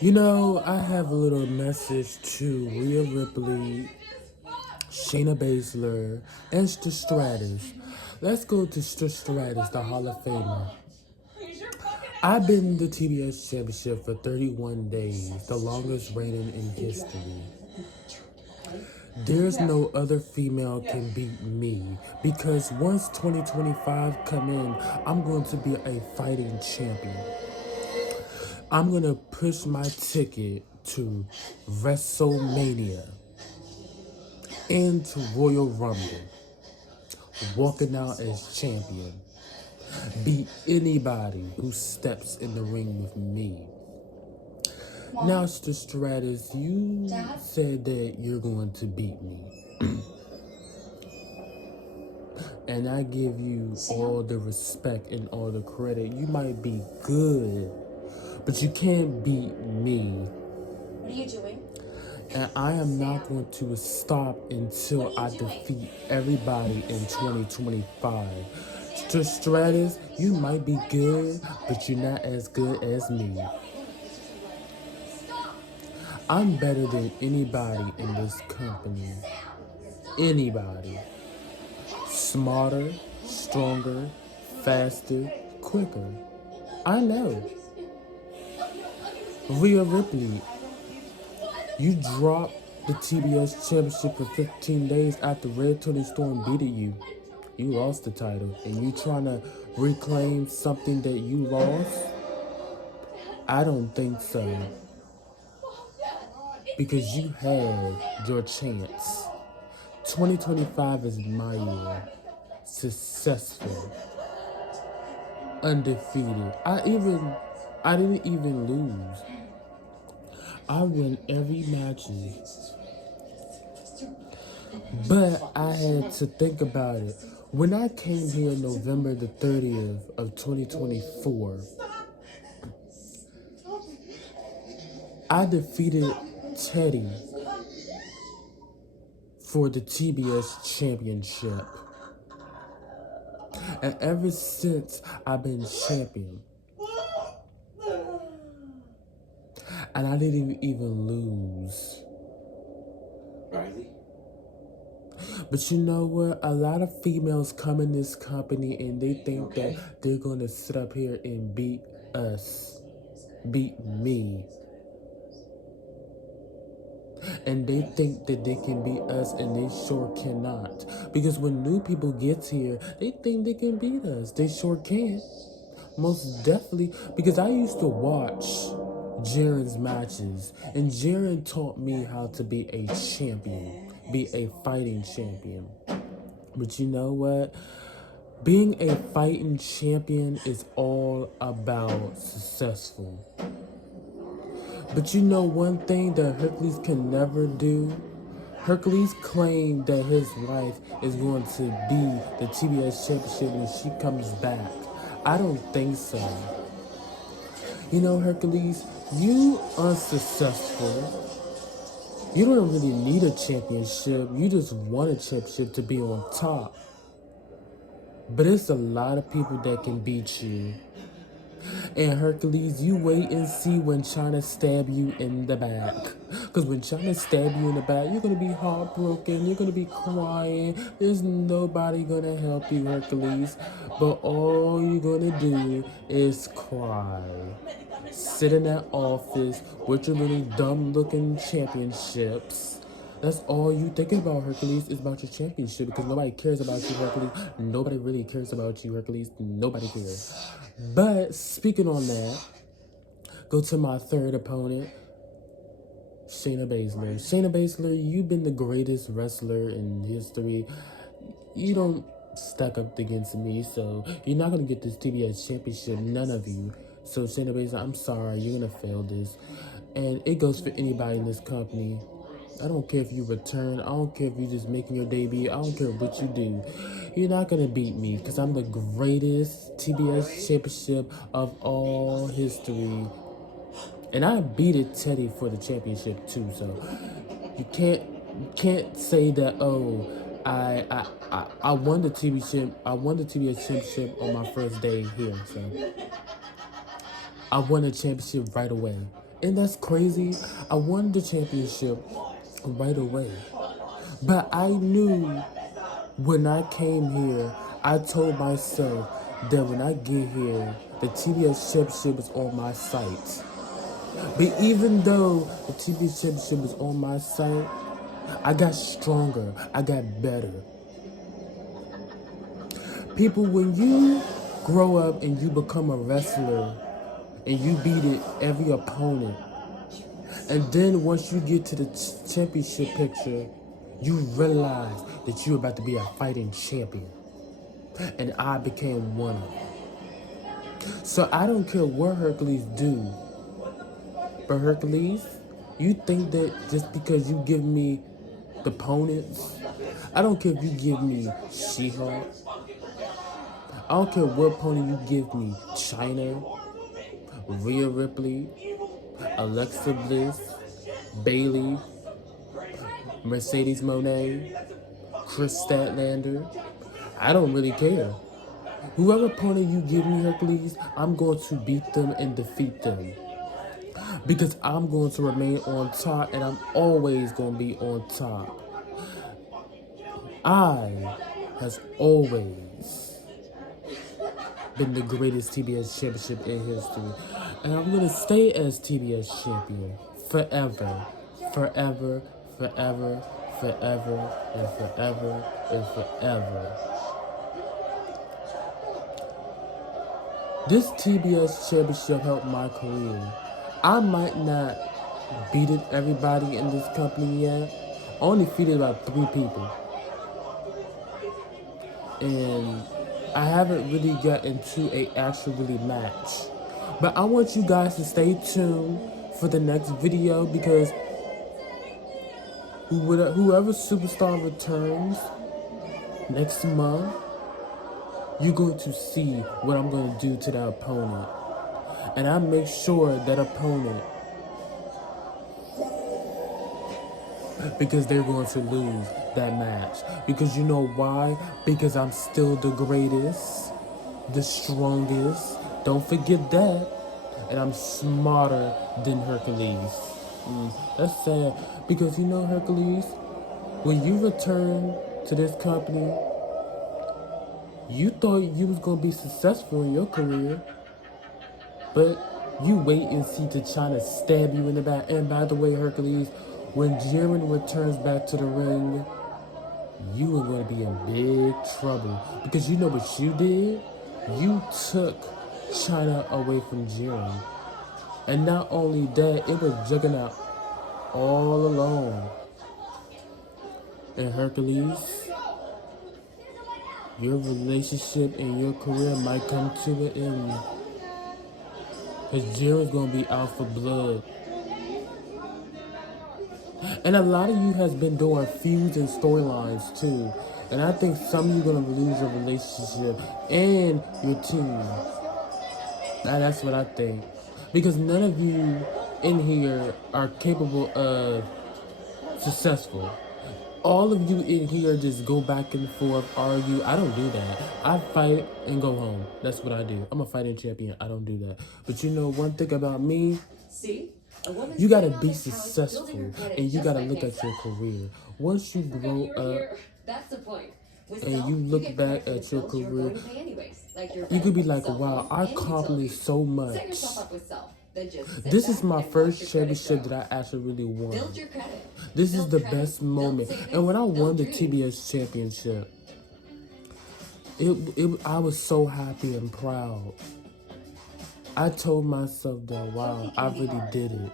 You know, I have a little message to Rhea Ripley, Shayna Baszler, and Stratus. Let's go to Stratus, the Hall of Famer. I've been in the TBS Championship for 31 days, the longest reigning in history. There's no other female can beat me because once 2025 come in, I'm going to be a fighting champion. I'm gonna push my ticket to WrestleMania and to Royal Rumble, walking out as champion. Beat anybody who steps in the ring with me. Now, Stratus, you said that you're going to beat me. And I give you all the respect and all the credit. You might be good, but you can't beat me. What are you doing? And I am not going to stop until I defeat everybody in 2025. Stratus, you might be good, but you're not as good as me. I'm better than anybody in this company. Anybody. Smarter, stronger, faster, quicker. I know. Rhea Ripley, you dropped the TBS Championship for 15 days after Red Tony Storm beated you. You lost the title, and you trying to reclaim something that you lost? I don't think so. Because you had your chance. 2025 is my year. Successful. Undefeated. I didn't even lose. I win every match. But I had to think about it. When I came here November the 30th of 2024, I defeated Teddy for the TBS Championship. And ever since, I've been champion. And I didn't even lose. Riley? But you know what? A lot of females come in this company and they think that they're going to sit up here and beat us, beat me. And they think that they can beat us, and they sure cannot. Because when new people get here, they think they can beat us. They sure can't. Most definitely. Because I used to watch Jaren's matches, and Jaren taught me how to be a champion, be a fighting champion. But you know what? Being a fighting champion is all about successful. But you know one thing that Hercules can never do? Hercules claimed that his wife is going to be the TBS championship when she comes back. I don't think so. You know, Hercules, you unsuccessful. You don't really need a championship. You just want a championship to be on top. But it's a lot of people that can beat you. And Hercules, you wait and see when China stab you in the back. Because when China stab you in the back, you're going to be heartbroken. You're going to be crying. There's nobody going to help you, Hercules. But all you're going to do is cry. Sit in that office with your little dumb-looking championships. That's all you thinking about, Hercules, is about your championship, because nobody cares about you, Hercules. Nobody really cares about you, Hercules. Nobody cares. But speaking on that, go to my third opponent, Shayna Baszler. Shayna Baszler, you've been the greatest wrestler in history. You don't stack up against me, so you're not going to get this TBS championship, none of you. So Shayna Baszler, I'm sorry, you're going to fail this. And it goes for anybody in this company. I don't care if you return. I don't care if you're just making your debut. I don't care what you do. You're not going to beat me because I'm the greatest TBS championship of all history. And I beat Teddy for the championship too. So you can't say that, oh, I won the TBS championship on my first day here. So I won the championship right away. And that's crazy. I won the championship right away. But I knew when I came here, I told myself that when I get here, the TBS championship is on my site. But even though the TBS championship is on my site, I got stronger. I got better. People, when you grow up and you become a wrestler and you beat every opponent, and then once you get to the championship picture, you realize that you're about to be a fighting champion. And I became one of them. So I don't care what Hercules do. But Hercules, you think that just because you give me the opponents, I don't care if you give me She-Hulk, I don't care what opponent you give me, China, Rhea Ripley, Alexa Bliss, Bailey, Mercedes Moné, Chris Statlander. I don't really care. Whoever opponent you give me, Hercules, I'm going to beat them and defeat them. Because I'm going to remain on top and I'm always going to be on top. I has always been the greatest TBS championship in history. And I'm going to stay as TBS champion forever, forever, forever, forever, and forever, and forever. This TBS championship helped my career. I might not beat everybody in this company yet. I only defeated about 3 people. And I haven't really got into a actual really match. But I want you guys to stay tuned for the next video because whoever superstar returns next month, you're going to see what I'm going to do to that opponent. And I make sure that opponent, because they're going to lose that match. Because you know why? Because I'm still the greatest, the strongest. Don't forget that. And I'm smarter than Hercules. That's sad. Because you know, Hercules, when you return to this company, you thought you was going to be successful in your career. But you wait and see T'Challa stab you in the back. And by the way, Hercules, when Jiren returns back to the ring, you are going to be in big trouble. Because you know what you did? You took China away from Jiren. And not only that, it was Juggernaut all alone. And Hercules, your relationship and your career might come to an end. Because Jiren's going to be out for blood. And a lot of you has been doing feuds and storylines too. And I think some of you gonna lose your relationship and your team. Now that's what I think. Because none of you in here are capable of successful. All of you in here just go back and forth, argue. I don't do that. I fight and go home. That's what I do. I'm a fighting champion. I don't do that. But you know one thing about me? See? You gotta be successful and you gotta look at your career. Once you grow up That's the point. and you look back at your career, you could be like, wow, I accomplished so much. This is my first championship that I actually really won. This is the best moment. And when I won the TBS championship, I was so happy and proud. I told myself that, wow, I really did it.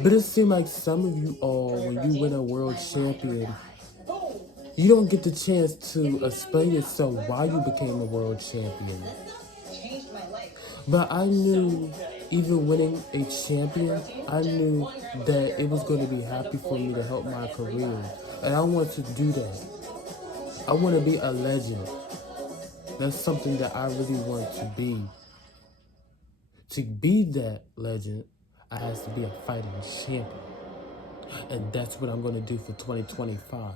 But it seemed like some of you all, when you win a world champion, you don't get the chance to explain yourself why you became a world champion. But I knew, even winning a champion, I knew that it was going to be happy for me to help my career. And I want to do that. I want to be a legend. That's something that I really want to be. To be that legend, I has to be a fighting champion. And that's what I'm going to do for 2025.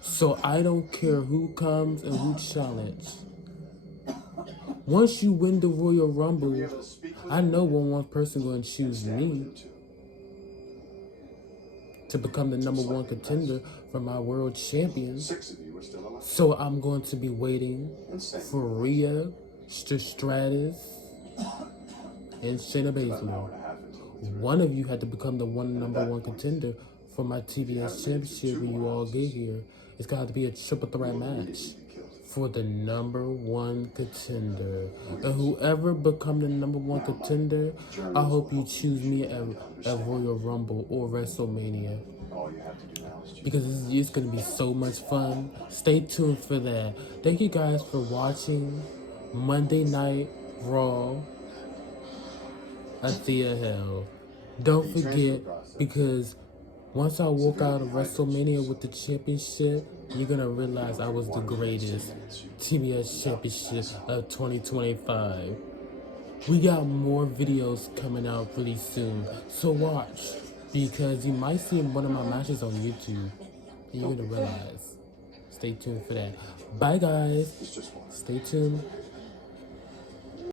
So I don't care who comes and who challenges. Once you win the Royal Rumble, I know when one person going to choose me to become the number one contender for my world champion. So I'm going to be waiting for Rhea, Stratus, and Shayna Baszler. One of you had to become the number one contender for my TBS championship when you all get here. It's got to be a triple threat match for the number one contender. And whoever become the number one contender, I hope you choose me at Royal Rumble or WrestleMania. Because it's going to be so much fun. Stay tuned for that. Thank you guys for watching Monday Night Raw at Thea Hail. Don't forget, because once I walk out of WrestleMania with the championship, you're gonna realize I was the greatest TBS championship of 2025. We got more videos coming out really soon, so watch, because you might see one of my matches on YouTube, and you're gonna realize. Stay tuned for that. Bye guys. Stay tuned.